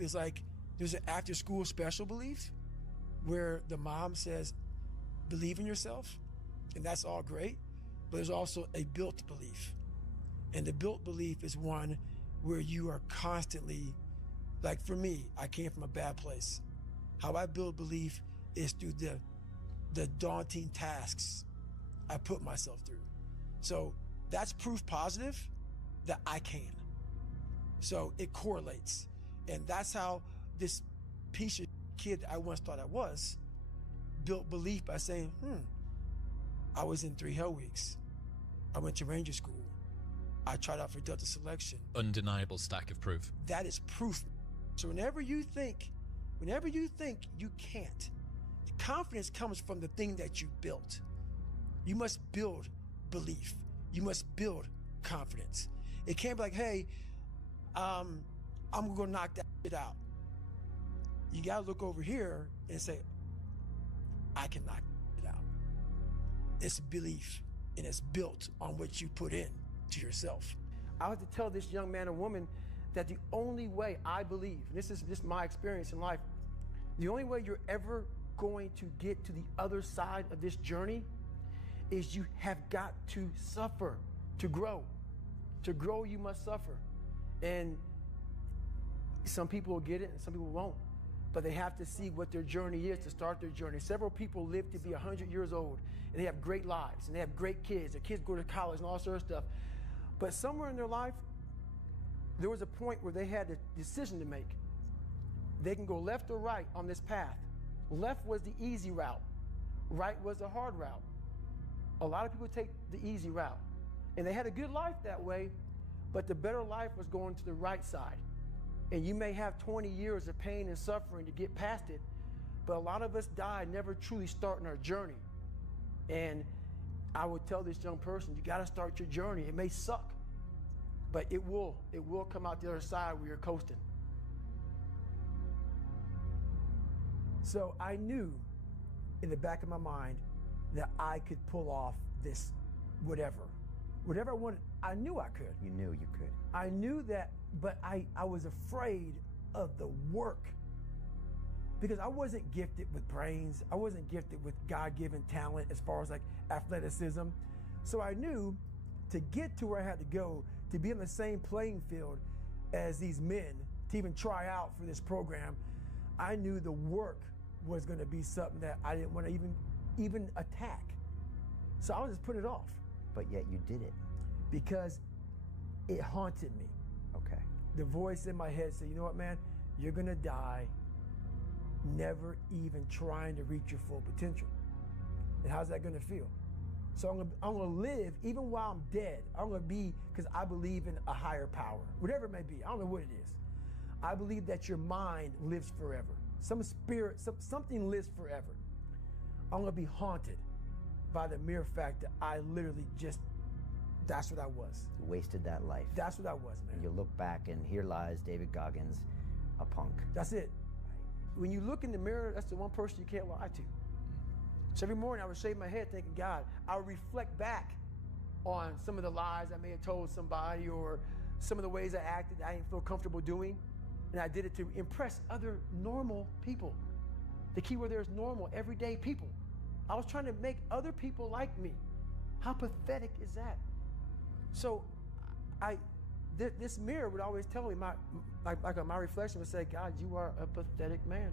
is like there's an after school special belief where the mom says, believe in yourself, and that's all great, but there's also a built belief. And the built belief is one where you are constantly, like for me, I came from a bad place. How I build belief is through the daunting tasks I put myself through. So that's proof positive that I can. So it correlates. And that's how this piece of kid I once thought I was built belief by saying, I was in 3 Hell Weeks. I went to Ranger School. I tried out for Delta Selection. Undeniable stack of proof. That is proof. So whenever you think you can't, the confidence comes from the thing that you built. You must build belief. You must build confidence. It can't be like, hey, I'm gonna go knock that shit out. You gotta look over here and say, I can knock it out. It's belief, and it's built on what you put in to yourself. I have to tell this young man or woman that the only way I believe, and this is just my experience in life, the only way you're ever going to get to the other side of this journey is you have got to suffer to grow. To grow, you must suffer. And some people will get it and some people won't. But they have to see what their journey is to start their journey. Several people live to be 100 years old and they have great lives and they have great kids. Their kids go to college and all sort of stuff. But somewhere in their life, there was a point where they had a decision to make. They can go left or right on this path. Left was the easy route. Right was the hard route. A lot of people take the easy route. And they had a good life that way, but the better life was going to the right side. And you may have 20 years of pain and suffering to get past it, but a lot of us die never truly starting our journey. And I would tell this young person, you gotta start your journey. It may suck, but it will come out the other side where you're coasting. So I knew in the back of my mind that I could pull off this whatever I wanted. I knew I could. You knew you could. I knew that, but I was afraid of the work because I wasn't gifted with brains. I wasn't gifted with God-given talent as far as like athleticism. So I knew to get to where I had to go, to be in the same playing field as these men, to even try out for this program, I knew the work was going to be something that I didn't want to even attack. So I was just putting it off. But yet you did it. Because it haunted me. Okay. The voice in my head said, you know what, man? You're going to die never even trying to reach your full potential. And how's that going to feel? So I'm going to live even while I'm dead. I'm going to be, because I believe in a higher power, whatever it may be. I don't know what it is. I believe that your mind lives forever. Some spirit, something lives forever. I'm going to be haunted by the mere fact that I literally that's what I was. You wasted that life. That's what I was, man. And you look back and here lies David Goggins, a punk. That's it. When you look in the mirror, that's the one person you can't lie to. So every morning I would shave my head thinking, God, I would reflect back on some of the lies I may have told somebody or some of the ways I acted that I didn't feel comfortable doing. And I did it to impress other normal people. The key word there is normal, everyday people. I was trying to make other people like me. How pathetic is that? So this mirror would always tell me, my reflection would say, God, you are a pathetic man.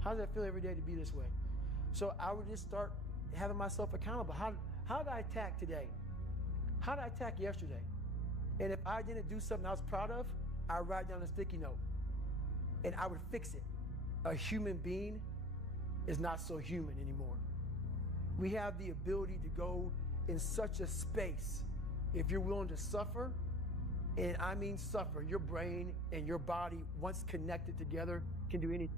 How does that feel every day to be this way? So I would just start having myself accountable. How did I attack today? How did I attack yesterday? And if I didn't do something I was proud of, I'd write down a sticky note and I would fix it. A human being is not so human anymore. We have the ability to go in such a space if you're willing to suffer, and I mean suffer. Your brain and your body, once connected together, can do anything.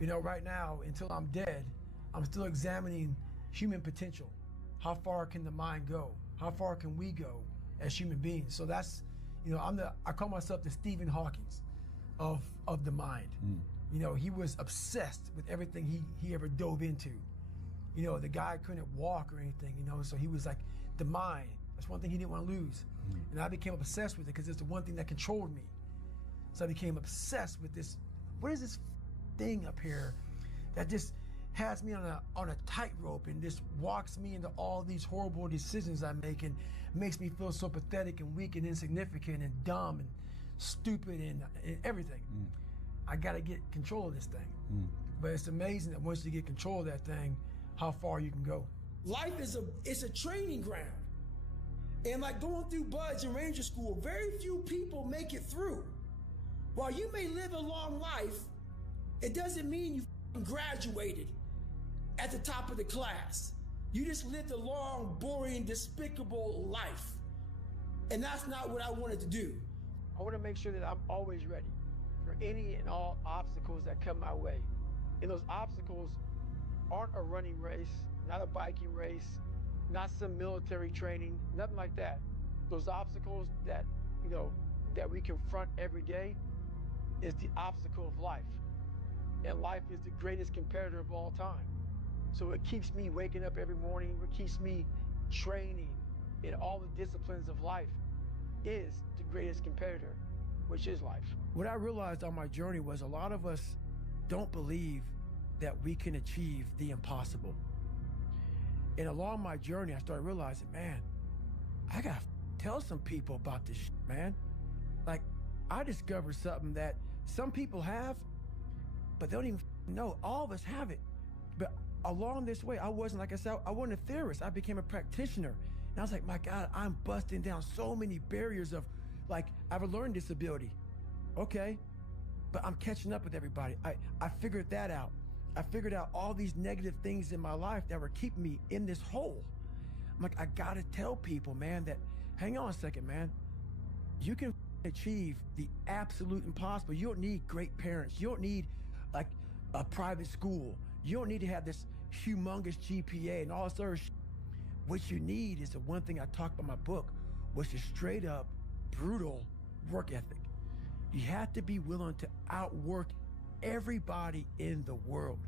You know, right now, until I'm dead, I'm still examining human potential. How far can the mind go? How far can we go as human beings? So that's, you know, I call myself the Stephen Hawking of the mind. You know, he was obsessed with everything he ever dove into. You know, the guy couldn't walk or anything, you know, so he was like, the mind, that's one thing he didn't want to lose. And I became obsessed with it because it's the one thing that controlled me. So I became obsessed with this. What is this thing up here that just has me on a tightrope and just walks me into all these horrible decisions I make and makes me feel so pathetic and weak and insignificant and dumb and stupid and everything. I got to get control of this thing. But it's amazing that once you get control of that thing, how far you can go. Life is a training ground. And like going through Buds and Ranger School, very few people make it through. While you may live a long life, it doesn't mean you graduated at the top of the class. You just lived a long, boring, despicable life. And that's not what I wanted to do. I want to make sure that I'm always ready for any and all obstacles that come my way. And those obstacles aren't a running race, not a biking race, not some military training, nothing like that. Those obstacles that, that we confront every day is the obstacle of life. And life is the greatest competitor of all time. So it keeps me waking up every morning, it keeps me training in all the disciplines of life is the greatest competitor, which is life. What I realized on my journey was a lot of us don't believe that we can achieve the impossible. And along my journey, I started realizing, man, I gotta tell some people about this shit, man. Like, I discovered something that some people have, but they don't even know. All of us have it. But along this way, I wasn't, like I said, I wasn't a theorist. I became a practitioner. And I was like, my God, I'm busting down so many barriers of, like, I have a learning disability. Okay, but I'm catching up with everybody. I figured that out. I figured out all these negative things in my life that were keeping me in this hole. I'm like, I gotta tell people, man, that, hang on a second, man. You can achieve the absolute impossible. You don't need great parents. You don't need, like, a private school. You don't need to have this humongous GPA and all this other shit. What you need is the one thing I talked about in my book, which is straight up, brutal work ethic. You have to be willing to outwork everybody in the world.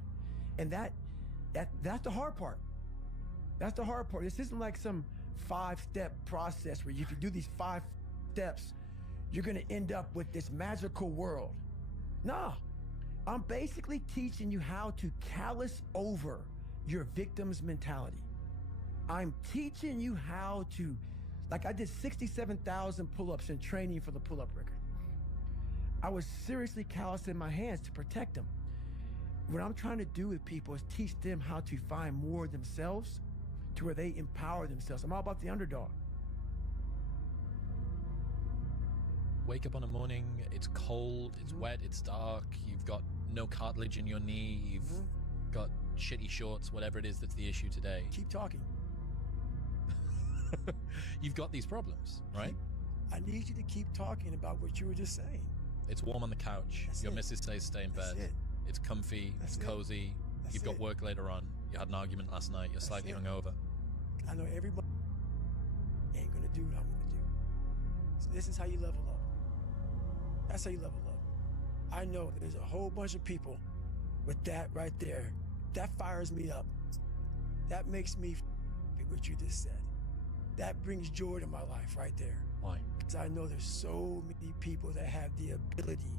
And that's the hard part. That's the hard part. This isn't like some 5-step process where if you do these 5 steps, you're gonna end up with this magical world. Nah, I'm basically teaching you how to callous over your victim's mentality. I'm teaching you how to, like I did 67,000 pull-ups in training for the pull-up record. I was seriously callousing my hands to protect them. What I'm trying to do with people is teach them how to find more of themselves to where they empower themselves. I'm all about the underdog. Wake up on a morning, it's cold, it's wet, it's dark, you've got no cartilage in your knee, you've got shitty shorts, whatever it is that's the issue today. Keep talking. You've got these problems, right? I need you to keep talking about what you were just saying. It's warm on the couch. That's Your it. missus says stay in That's bed. it. It's comfy, That's it's it. cozy. That's You've got it. work later on. You had an argument last night. You're That's slightly it. hungover. I know everybody ain't gonna do what I'm gonna do. So this is how you level up. That's how you level up. I know there's a whole bunch of people with that right there. That fires me up. That makes me what you just said. That brings joy to my life right there. Why? Because I know there's so many people that have the ability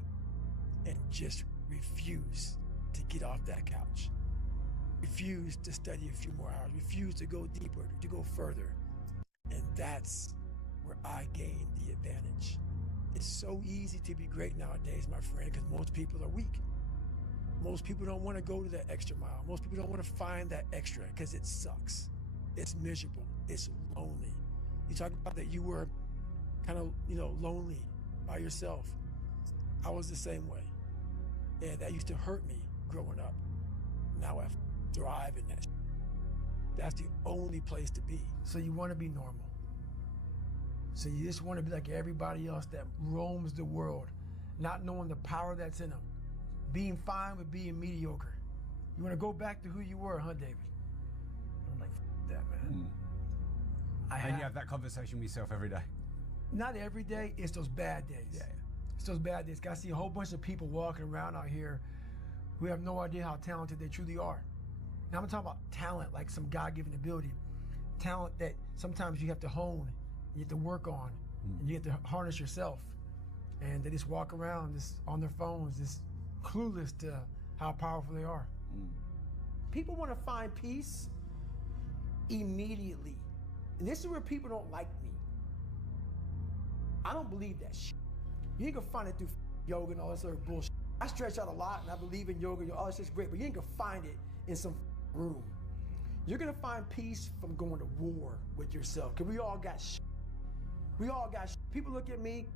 and just refuse to get off that couch. Refuse to study a few more hours. Refuse to go deeper, to go further. And that's where I gain the advantage. It's so easy to be great nowadays, my friend, because most people are weak. Most people don't want to go to that extra mile. Most people don't want to find that extra because it sucks. It's miserable. It's lonely. You talk about that you were kind of, lonely by yourself. I was the same way. And that used to hurt me growing up. Now I thrive in that. That's the only place to be. So you want to be normal. So you just want to be like everybody else that roams the world, not knowing the power that's in them. Being fine with being mediocre. You want to go back to who you were, huh, David? I'm like, that, man. And you have that conversation with yourself every day? Not every day, it's those bad days. Yeah. It's those bad days. I see a whole bunch of people walking around out here who have no idea how talented they truly are. Now I'm talking about talent, like some God-given ability. Talent that sometimes you have to hone, you have to work on, And you get to harness yourself. And they just walk around just on their phones, just clueless to how powerful they are. People want to find peace immediately. And this is where people don't like me. I don't believe that shit. You ain't gonna find it through yoga and all this other bullshit. I stretch out a lot and I believe in yoga, all this shit's great, but you ain't gonna find it in some room. You're gonna find peace from going to war with yourself, because we all got shit. We all got shit. People look at me,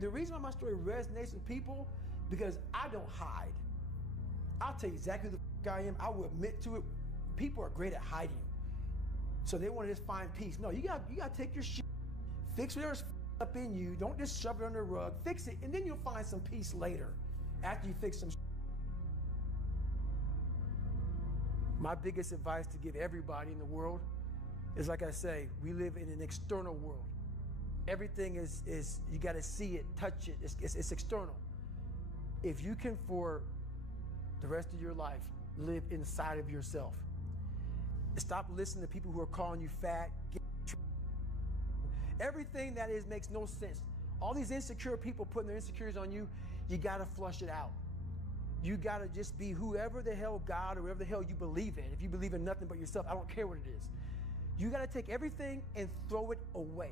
the reason why my story resonates with people, because I don't hide. I'll tell you exactly who the I am. I will admit to it. People are great at hiding. So they want to just find peace. No, you gotta take your shit, fix whatever's up in you. Don't just shove it under the rug. Fix it, and then you'll find some peace later after you fix some shit. My biggest advice to give everybody in the world is, like I say, we live in an external world. Everything is you got to see it, touch it. It's external. If you can, for the rest of your life, live inside of yourself. Stop listening to people who are calling you fat. Everything that is makes no sense. All these insecure people putting their insecurities on you, you got to flush it out. You got to just be whoever the hell God or whatever the hell you believe in. If you believe in nothing but yourself, I don't care what it is. You got to take everything and throw it away.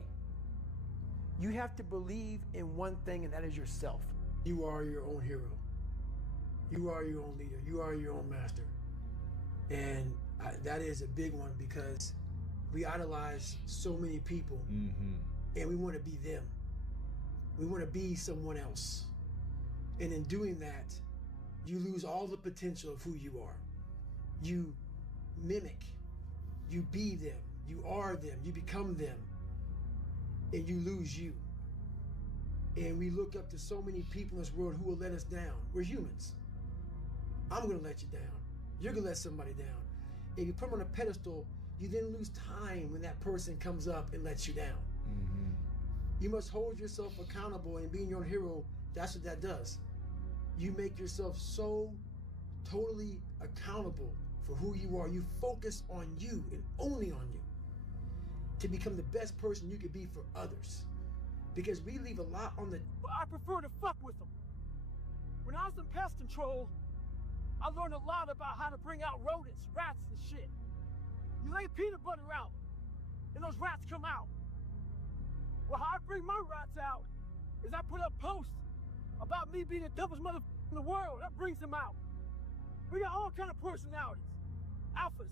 You have to believe in one thing, and that is yourself. You are your own hero. You are your own leader. You are your own master. And that is a big one, because we idolize so many people, and we want to be them. We want to be someone else. And in doing that, you lose all the potential of who you are. You mimic, you be them, you are them, you become them, and you lose you. And we look up to so many people in this world who will let us down. We're humans. I'm gonna let you down. You're gonna let somebody down. If you put them on a pedestal, you then lose time when that person comes up and lets you down. You must hold yourself accountable, and being your own hero, that's what that does. You make yourself so totally accountable for who you are. You focus on you and only on you to become the best person you could be for others. Because we leave a lot on the... I prefer to fuck with them. When I was in pest control, I learned a lot about how to bring out rodents, rats and shit. You lay peanut butter out, and those rats come out. Well, how I bring my rats out is I put up posts about me being the toughest motherfucker in the world. That brings them out. We got all kind of personalities. Alphas,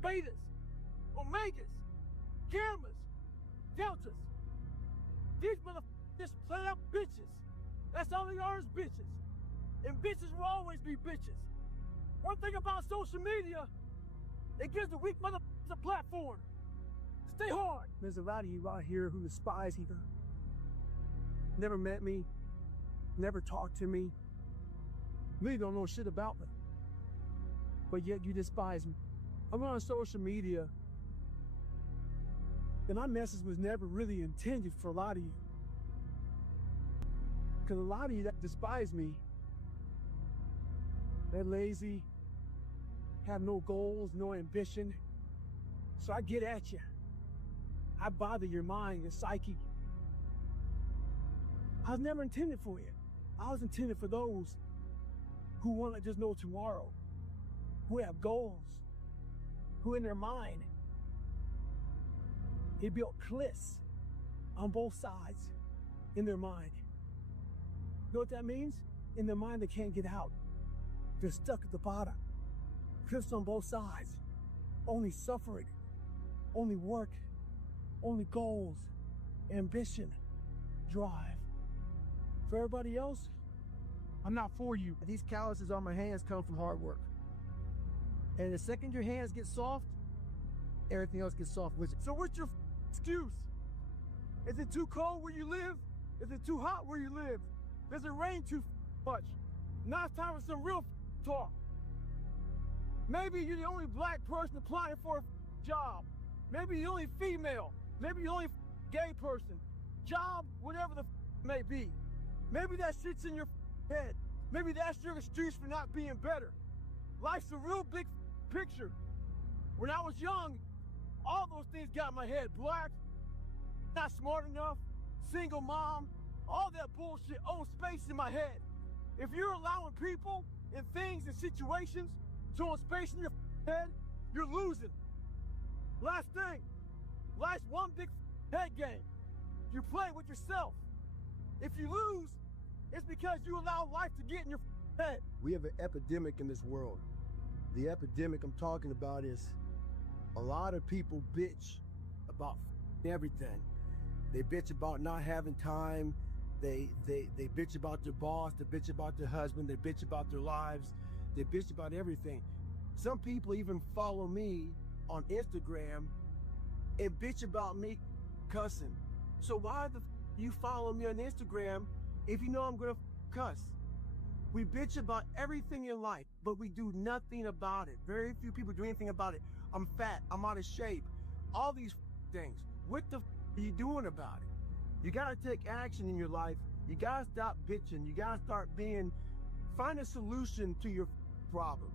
betas, omegas, gammas, deltas. These motherfuckers just play up bitches. That's all they are, is bitches. And bitches will always be bitches. One thing about social media, it gives the weak motherfuckers a platform. Stay hard. There's a lot of you out here who despise me. Never met me, never talked to me, really don't know shit about me. But yet you despise me. I'm on social media, and my message was never really intended for a lot of you. Because a lot of you that despise me, they're lazy, have no goals, no ambition. So I get at you. I bother your mind, your psyche. I was never intended for you. I was intended for those who want to just know tomorrow, who have goals, who in their mind, they built cliffs on both sides in their mind. You know what that means? In their mind, they can't get out. They're stuck at the bottom. Cliffs on both sides. Only suffering, only work, only goals, ambition, drive. For everybody else, I'm not for you. These calluses on my hands come from hard work. And the second your hands get soft, everything else gets soft with it. So what's your excuse? Is it too cold where you live? Is it too hot where you live? Does it rain too much? Now it's time for some real talk. Maybe you're the only black person applying for a job. Maybe you're the only female. Maybe you're the only gay person. Job, whatever the may be. Maybe that shit's in your head. Maybe that's your excuse for not being better. Life's a real big picture. When I was young, all those things got in my head. Black, not smart enough, single mom, all that bullshit owns space in my head. If you're allowing people and things and situations to own space in your head, you're losing. Last thing, life's one big head game. You play with yourself. If you lose, it's because you allow life to get in your head. We have an epidemic in this world. The epidemic I'm talking about is a lot of people bitch about everything. They bitch about not having time. They bitch about their boss. They bitch about their husband. They bitch about their lives. They bitch about everything. Some people even follow me on Instagram and bitch about me cussing. So why the you follow me on Instagram if you know I'm gonna cuss? We bitch about everything in life, but we do nothing about it. Very few people do anything about it. I'm fat, I'm out of shape, all these things. What the are you doing about it? You gotta take action in your life. You gotta stop bitching. You gotta start find a solution to your problem.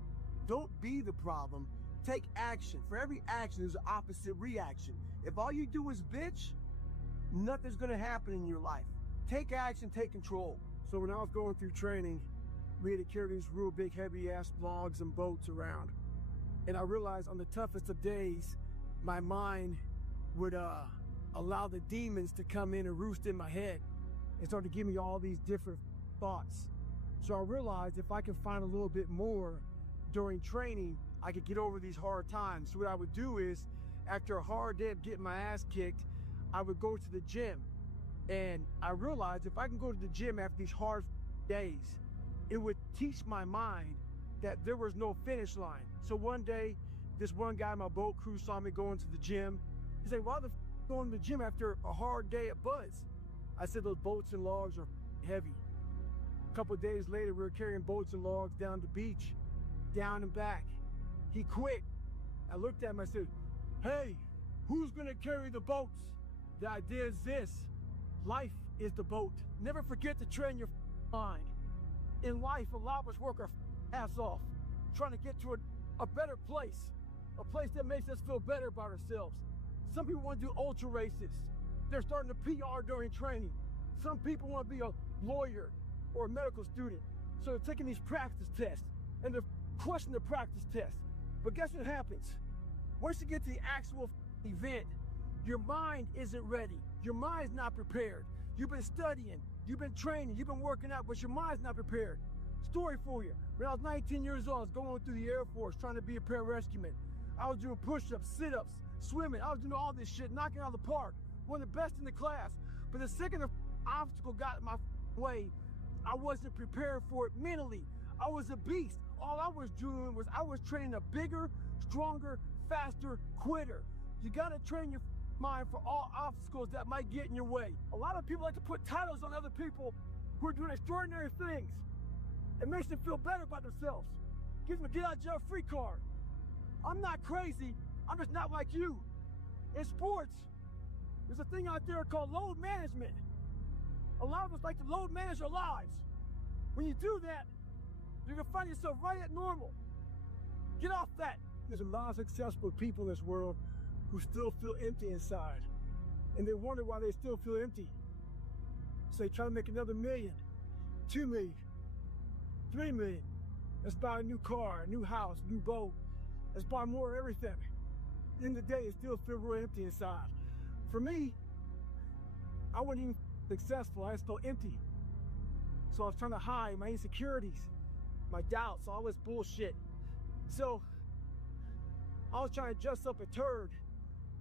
Don't be the problem. Take action. For every action, there's an opposite reaction. If all you do is bitch, nothing's gonna happen in your life. Take action, take control. So when I was going through training, we had to carry these real big, heavy-ass logs and boats around. And I realized on the toughest of days, my mind would allow the demons to come in and roost in my head and start to give me all these different thoughts. So I realized if I could find a little bit more during training, I could get over these hard times. So what I would do is, after a hard day of getting my ass kicked, I would go to the gym. And I realized if I can go to the gym after these hard days, it would teach my mind that there was no finish line. So one day, this one guy in my boat crew saw me going to the gym. He said, why the going to the gym after a hard day at Buzz? I said, those boats and logs are heavy. A couple of days later, we were carrying boats and logs down the beach, down and back. He quit. I looked at him, I said, hey, who's gonna carry the boats? The idea is this: life is the boat. Never forget to train your mind. In life, a lot of us work our ass off, trying to get to a better place, a place that makes us feel better about ourselves. Some people want to do ultra races. They're starting to PR during training. Some people want to be a lawyer or a medical student. So they're taking these practice tests and they're crushing the practice tests. But guess what happens? Once you get to the actual event, your mind isn't ready. Your mind's not prepared. You've been studying, you've been training, you've been working out, but your mind's not prepared. Story for you. When I was 19 years old, I was going through the Air Force trying to be a pararescueman. I was doing push-ups, sit-ups, swimming. I was doing all this shit, knocking out of the park. One of the best in the class. But the second the obstacle got in my way, I wasn't prepared for it mentally. I was a beast. All I was doing was I was training a bigger, stronger, faster quitter. You gotta train your mind for all obstacles that might get in your way. A lot of people like to put titles on other people who are doing extraordinary things. It makes them feel better about themselves. Gives them a get out of jail free card. I'm not crazy, I'm just not like you. In sports, there's a thing out there called load management. A lot of us like to load manage our lives. When you do that, you're gonna find yourself right at normal. Get off that. There's a lot of successful people in this world who still feel empty inside. And they wonder why they still feel empty. So they try to make another million, 2 million, 3 million. Let's buy a new car, a new house, new boat. Let's buy more of everything. At the end of the day, it still feels real empty inside. For me, I wasn't even successful, I just felt empty. So I was trying to hide my insecurities, my doubts, all this bullshit. So I was trying to dress up a turd.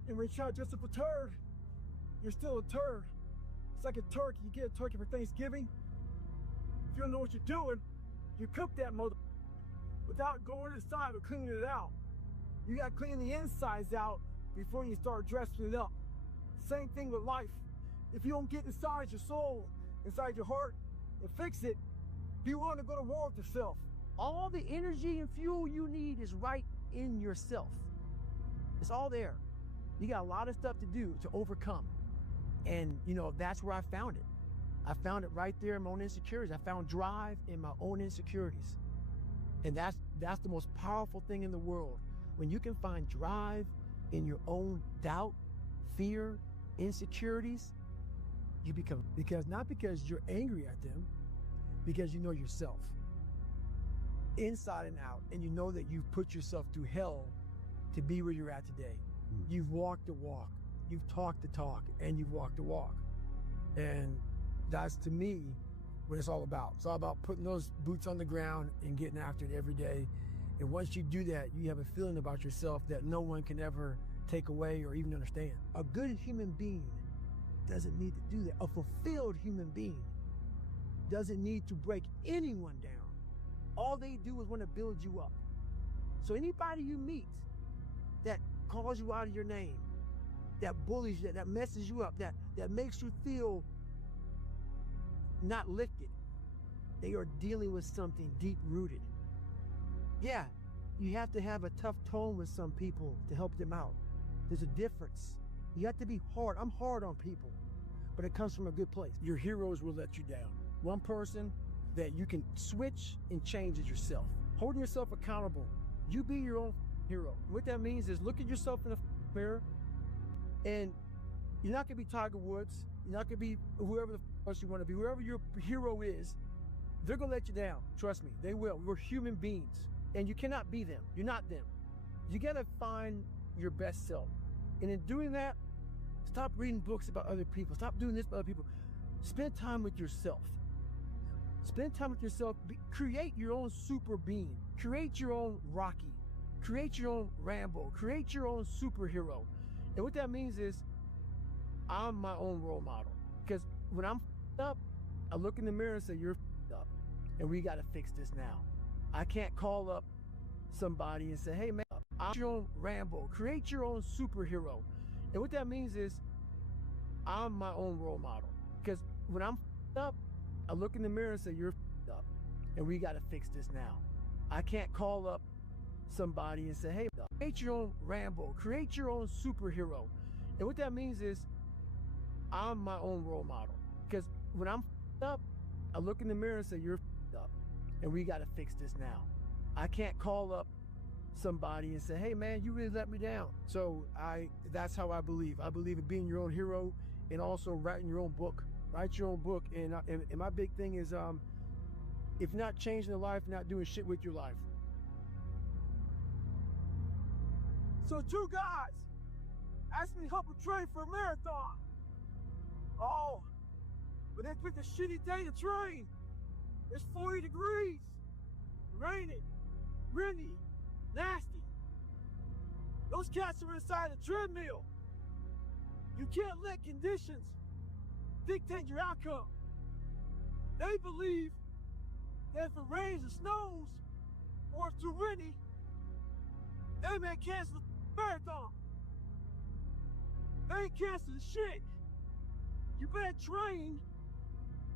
And when you try to dress up a turd, you're still a turd. It's like a turkey. You get a turkey for Thanksgiving. If you don't know what you're doing, you cook that mother without going inside or cleaning it out. You gotta clean the insides out before you start dressing it up. Same thing with life. If you don't get inside your soul, inside your heart, and fix it, be willing to go to war with yourself. All the energy and fuel you need is right in yourself. It's all there. You got a lot of stuff to do to overcome. And, you know, that's where I found it. I found it right there in my own insecurities. I found drive in my own insecurities. And that's the most powerful thing in the world. When you can find drive in your own doubt, fear, insecurities, you become, not because you're angry at them, because you know yourself inside and out, and you know that you've put yourself through hell to be where you're at today. You've walked the walk, you've talked the talk, and you've walked the walk. And that's, to me, what it's all about. It's all about putting those boots on the ground and getting after it every day. And once you do that, you have a feeling about yourself that no one can ever take away or even understand. A good human being doesn't need to do that. A fulfilled human being doesn't need to break anyone down. All they do is want to build you up. So anybody you meet that calls you out of your name, that bullies you, that messes you up, that makes you feel not lifted, they are dealing with something deep rooted. Yeah, you have to have a tough tone with some people to help them out. There's a difference. You have to be hard. I'm hard on people, but it comes from a good place. Your heroes will let you down. One person that you can switch and change is yourself. Holding yourself accountable. You be your own hero. What that means is look at yourself in the mirror, and you're not gonna be Tiger Woods. You're not gonna be whoever the else you want to be. Whoever your hero is, they're gonna let you down. Trust me, they will. We're human beings, and you cannot be them. You're not them. You gotta find your best self. And in doing that, stop reading books about other people. Stop doing this about other people. Spend time with yourself. Spend time with yourself. Create your own super being. Create your own Rocky. Create your own Rambo. Create your own superhero. And what that means is, I'm my own role model. Because when I'm up, I look in the mirror and say, you're up. And we got to fix this now. I can't call up somebody and say, hey man, I'm your own Rambo. Create your own superhero. And what that means is, I'm my own role model. Because when I'm up, I look in the mirror and say, you're up. And we got to fix this now. I can't call up somebody and say, hey, create your own Rambo. Create your own superhero. And what that means is, I'm my own role model. Because when I'm up, I look in the mirror and say, you're up. And we got to fix this now. I can't call up somebody and say, hey man, you really let me down. So that's how I believe. I believe in being your own hero and also writing your own book. Write your own book. And my big thing is, if you're not changing the life, not doing shit with your life. So 2 guys asked me to help them train for a marathon. Oh, but they picked a shitty day to train. It's 40 degrees, raining, windy, nasty. Those cats are inside a treadmill. You can't let conditions dictate your outcome. They believe that if it rains or snows, or it's too windy, they may cancel the marathon. They ain't canceling shit. You better train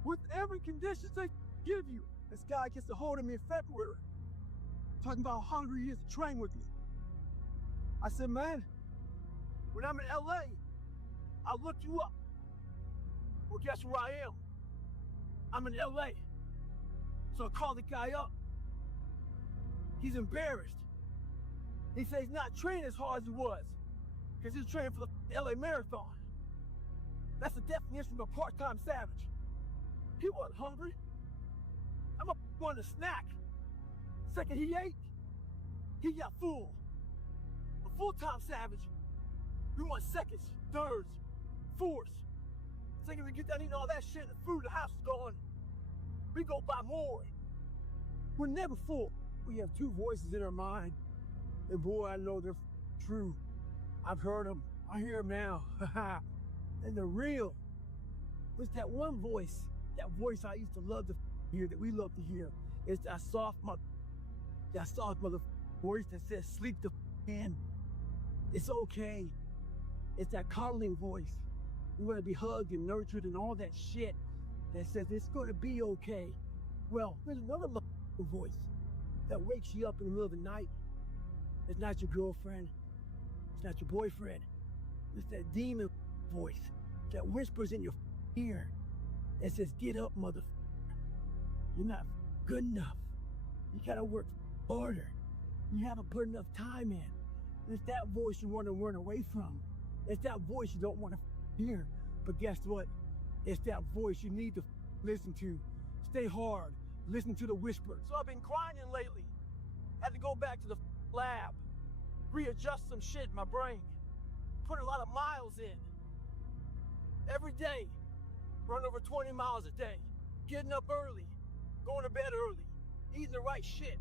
with every condition they give you. This guy gets a hold of me in February, talking about how hungry he is to train with me. I said, man, when I'm in LA, I'll look you up. Well, guess where I am? I'm in LA. So I called the guy up. He's embarrassed. He says he's not training as hard as he was, because he's training for the LA Marathon. That's the definition of a part-time savage. He wasn't hungry. I'm up on a snack. Second he ate, he got full. A full-time savage, we want seconds, thirds, fourths. Second we get done eating all that shit, the food, the house is gone, we go buy more. We're never full. We have 2 voices in our mind, and boy, I know they're true. I've heard them. I hear them now. And they're real. It's that one voice, that voice I used to love to hear, that we love to hear. It's that soft mother voice that says, sleep the in. It's okay. It's that coddling voice. We want to be hugged and nurtured and all that shit that says it's going to be okay. Well, there's another voice that wakes you up in the middle of the night. It's not your girlfriend. It's not your boyfriend. It's that demon voice that whispers in your ear and says, get up, mother. You're not good enough. You gotta work harder. You haven't put enough time in. It's that voice you want to run away from. It's that voice you don't want to hear. But guess what? It's that voice you need to listen to. Stay hard. Listen to the whisper. So I've been grinding lately. Had to go back to the lab, readjust some shit in my brain, put a lot of miles in. Every day, run over 20 miles a day, getting up early, going to bed early, eating the right shit.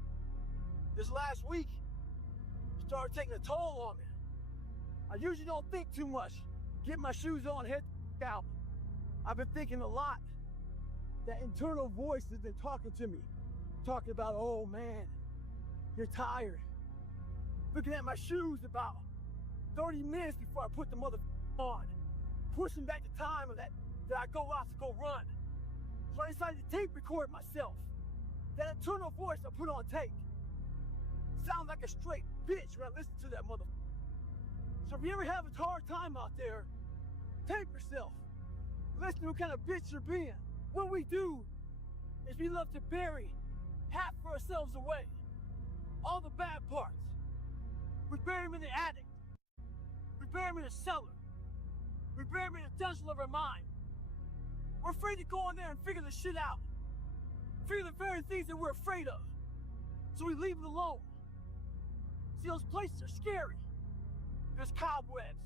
This last week, started taking a toll on me. I usually don't think too much. Get my shoes on, head out. I've been thinking a lot. That internal voice has been talking to me, talking about, oh man, you're tired. Looking at my shoes about 30 minutes before I put the mother on, pushing back the time of that I go out to go run. So I decided to tape record myself. That internal voice I put on tape sounds like a straight bitch when I listen to that mother. So if you ever have a hard time out there, tape yourself. Listen to what kind of bitch you're being. What we do is we love to bury half of ourselves away. All the bad parts. We bury them in the attic. We bury them in the cellar. We bury them in the dungeon of our mind. We're afraid to go in there and figure the shit out. Figure the very things that we're afraid of. So we leave it alone. See, those places are scary. There's cobwebs.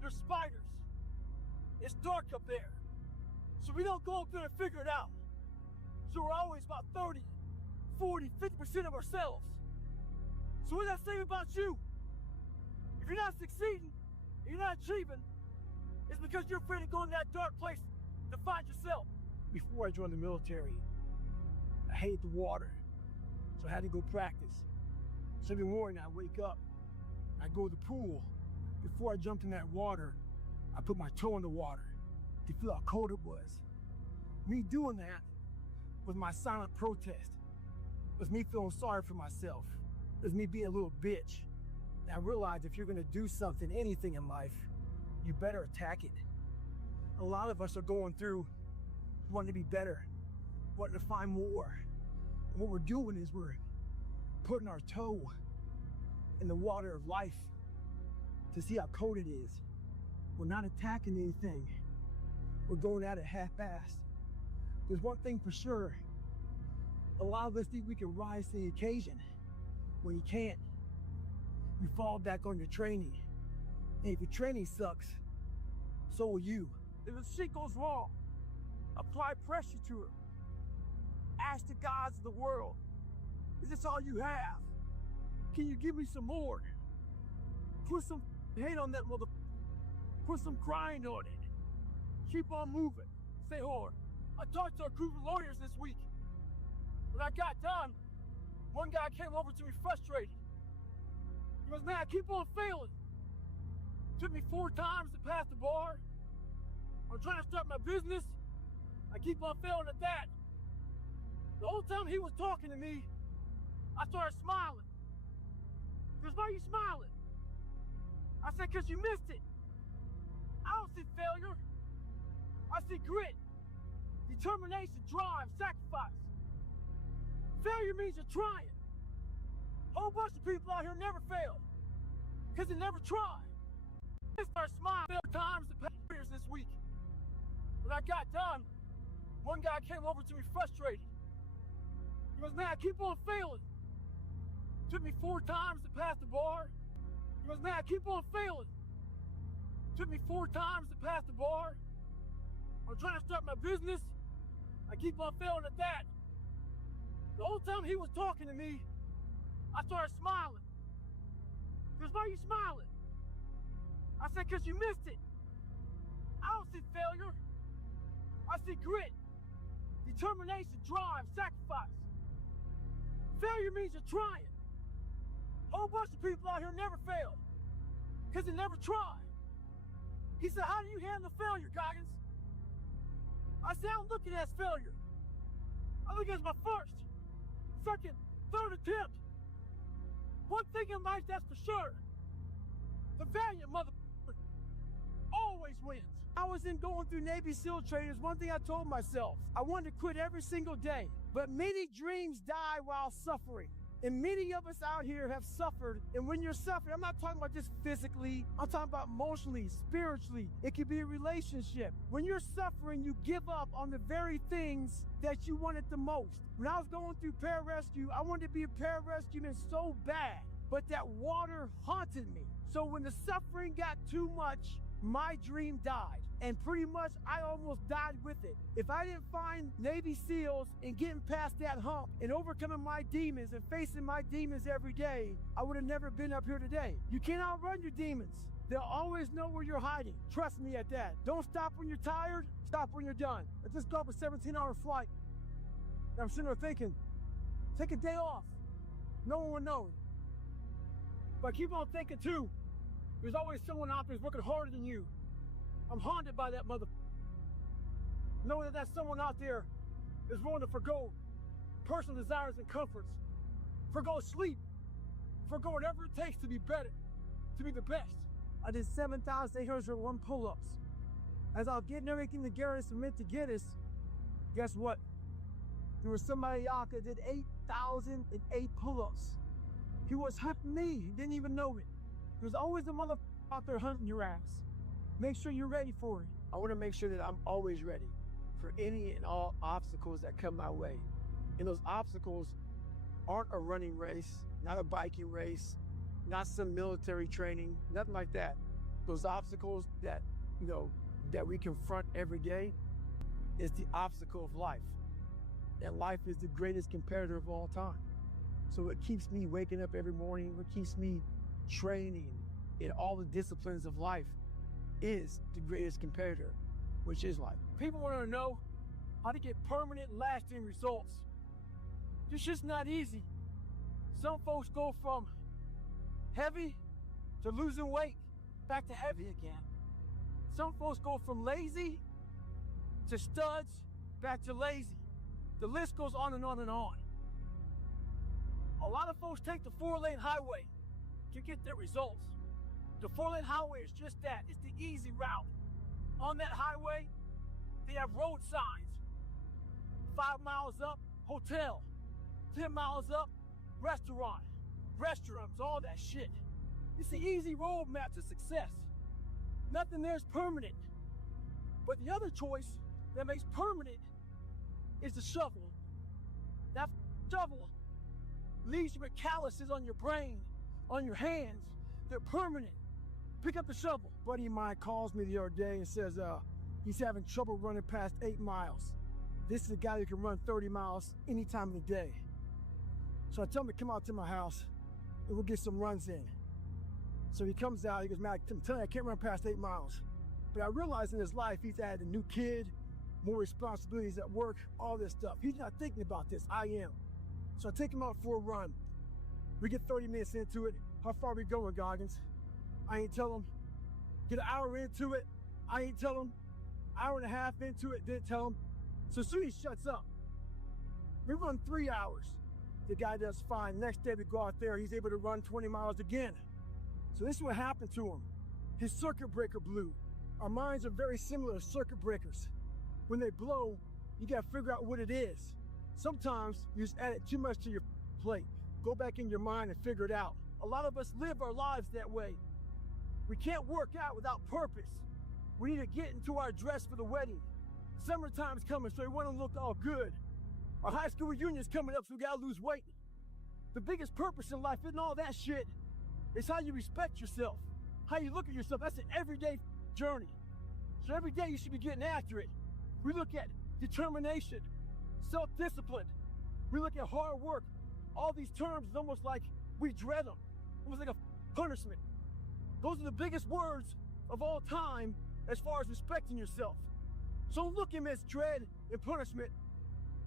There's spiders. It's dark up there. So we don't go up there and figure it out. So we're always about 30, 40, 50% of ourselves. So what does that say about you? If you're not succeeding, if you're not achieving, it's because you're afraid to go in that dark place to find yourself. Before I joined the military, I hated the water, so I had to go practice. So every morning I wake up, I go to the pool. Before I jumped in that water, I put my toe in the water to feel how cold it was. Me doing that was my silent protest. It was me feeling sorry for myself. It was me being a little bitch. And I realized if you're gonna do something, anything in life, you better attack it. A lot of us are going through wanting to be better, wanting to find more. And what we're doing is we're putting our toe in the water of life to see how cold it is. We're not attacking anything. We're going at it half-assed. There's one thing for sure. A lot of us think we can rise to the occasion. When you can't, you fall back on your training. And if your training sucks, so will you. If the shit goes wrong, apply pressure to it. Ask the gods of the world, is this all you have? Can you give me some more? Put some hate on that mother. Put some grind on it. Keep on moving. Stay hard. I talked to a group of lawyers this week. When I got done, one guy came over to me frustrated. He goes, man, I keep on failing. Took me 4 times to pass the bar. I'm trying to start my business. I keep on failing at that. The whole time he was talking to me, I started smiling. He goes, why are you smiling? I said, because you missed it. I don't see failure. I see grit, determination, drive, sacrifice. Failure means you're trying. A whole bunch of people out here never fail because they never try. I started smiling 4 times to pass this week. When I got done, one guy came over to me frustrated. He goes, man, I keep on failing. Took me 4 times to pass the bar. He goes, man, I keep on failing. Took me 4 times to pass the bar. I'm trying to start my business. I keep on failing at that. The whole time he was talking to me, I started smiling. He goes, why are you smiling? I said, because you missed it. I don't see failure. I see grit, determination, drive, sacrifice. Failure means you're trying. A whole bunch of people out here never fail because they never try. He said, how do you handle failure, Goggins? I said, I don't look at it as failure. I look at it as my first, second, third attempt. One thing in life that's for sure. The valiant motherfucker always wins. I was in going through Navy SEAL training. There's one thing I told myself. I wanted to quit every single day. But many dreams die while suffering. And many of us out here have suffered. And when you're suffering, I'm not talking about just physically, I'm talking about emotionally, spiritually. It could be a relationship. When you're suffering, you give up on the very things that you wanted the most. When I was going through pararescue, I wanted to be a pararescueman so bad, but that water haunted me. So when the suffering got too much, my dream died. And pretty much I almost died with it. If I didn't find Navy SEALs and getting past that hump and overcoming my demons and facing my demons every day, I would have never been up here today. You can't outrun your demons. They'll always know where you're hiding. Trust me at that. Don't stop when you're tired, stop when you're done. I just got up a 17-hour flight. And I'm sitting there thinking, take a day off. No one will know. But keep on thinking too. There's always someone out there who's working harder than you. I'm haunted by that mother. Knowing that someone out there is willing to forgo personal desires and comforts, forgo sleep, forgo whatever it takes to be better, to be the best. I did 7,801 pull-ups. As I was getting everything together and submit to Guinness, guess what? There was somebody out there that did 8,008 pull-ups. He was hunting me. He didn't even know it. There's always a mother out there hunting your ass. Make sure you're ready for it. I want to make sure that I'm always ready for any and all obstacles that come my way. And those obstacles aren't a running race, not a biking race, not some military training, nothing like that. Those obstacles that, that we confront every day is the obstacle of life. And life is the greatest competitor of all time. So it keeps me waking up every morning, what keeps me training in all the disciplines of life is the greatest competitor, which is life. People want to know how to get permanent, lasting results. It's just not easy. Some folks go from heavy to losing weight, back to heavy again. Some folks go from lazy to studs, back to lazy. The list goes on and on and on. A lot of folks take the 4-lane highway to get their results. The 4-lane highway is just that. It's the easy route. On that highway, they have road signs. 5 miles up, hotel. 10 miles up, restaurant. Restrooms, all that shit. It's the easy roadmap to success. Nothing there's permanent. But the other choice that makes permanent is the shovel. That shovel leaves you with calluses on your brain, on your hands. They're permanent. Pick up the shovel. A buddy of mine calls me the other day and says he's having trouble running past 8 miles. This is a guy who can run 30 miles any time of the day. So I tell him to come out to my house and we'll get some runs in. So he comes out, he goes, man, I'm telling you, I can't run past 8 miles. But I realize in his life, he's had a new kid, more responsibilities at work, all this stuff. He's not thinking about this, I am. So I take him out for a run. We get 30 minutes into it. How far are we going, Goggins? I ain't tell him. Get an hour into it. I ain't tell him. Hour and a half into it, didn't tell him. So soon he shuts up. We run 3 hours. The guy does fine. Next day we go out there, he's able to run 20 miles again. So this is what happened to him. His circuit breaker blew. Our minds are very similar to circuit breakers. When they blow, you gotta figure out what it is. Sometimes you just add too much to your plate. Go back in your mind and figure it out. A lot of us live our lives that way. We can't work out without purpose. We need to get into our dress for the wedding. Summertime's coming, so we want to look all good. Our high school reunion's coming up, so we gotta lose weight. The biggest purpose in life isn't all that shit. It's how you respect yourself, how you look at yourself. That's an everyday journey. So every day you should be getting after it. We look at determination, self-discipline. We look at hard work. All these terms is almost like we dread them, almost like a punishment. Those are the biggest words of all time as far as respecting yourself. So don't look at them as dread and punishment.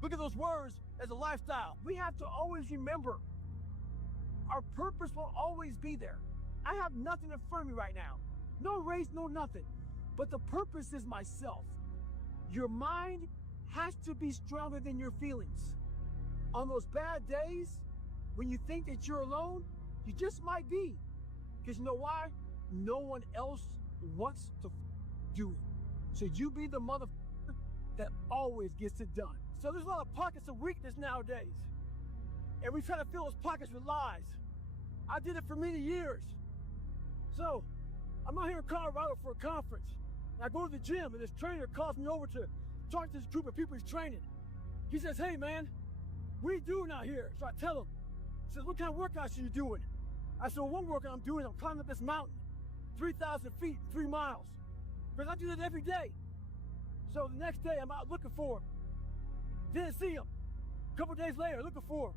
Look at those words as a lifestyle. We have to always remember our purpose will always be there. I have nothing in front of me right now. No race, no nothing. But the purpose is myself. Your mind has to be stronger than your feelings. On those bad days, when you think that you're alone, you just might be. Because you know why? No one else wants to do it. So you be the motherfucker that always gets it done. So there's a lot of pockets of weakness nowadays. and we try to fill his pockets with lies. I did it for many years. So, I'm out here in Colorado for a conference. And I go to the gym, and this trainer calls me over to talk to this group of people he's training. He says, hey man, what are you doing out here? So I tell him. He says, what kind of workouts are you doing? I said, well, one workout I'm doing, I'm climbing up this mountain, 3,000 feet, 3 miles. Because I do that every day. So the next day, I'm out looking for him. Didn't see him. A couple days later, looking for him.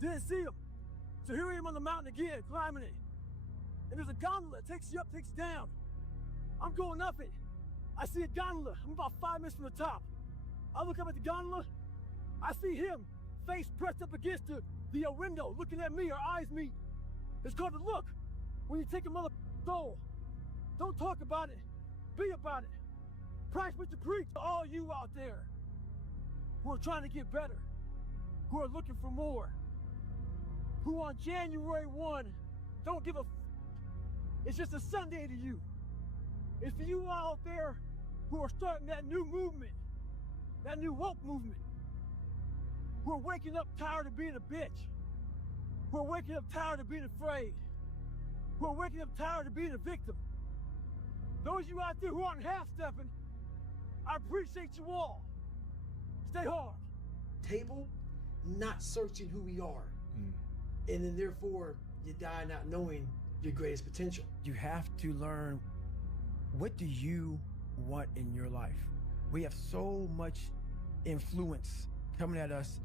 Didn't see him. So here I am on the mountain again, climbing it. And there's a gondola that takes you up, takes you down. I'm going up it. I see a gondola. I'm about 5 minutes from the top. I look up at the gondola. I see him, face pressed up against the window, looking at me. Our eyes meet. It's called a look. When you take a mother soul, don't talk about it. Be about it. Practice what you preach to all you out there who are trying to get better, who are looking for more, who on January 1 don't give a it's just a Sunday to you. It's for you out there who are starting that new movement, that new woke movement, who are waking up tired of being a bitch, who are waking up tired of being afraid, who are waking up tired of being a victim. Those of you out there who aren't half-stepping, I appreciate you all. Stay hard. Table, not searching who we are. And then therefore, you die not knowing your greatest potential. You have to learn, what do you want in your life? We have so much influence coming at us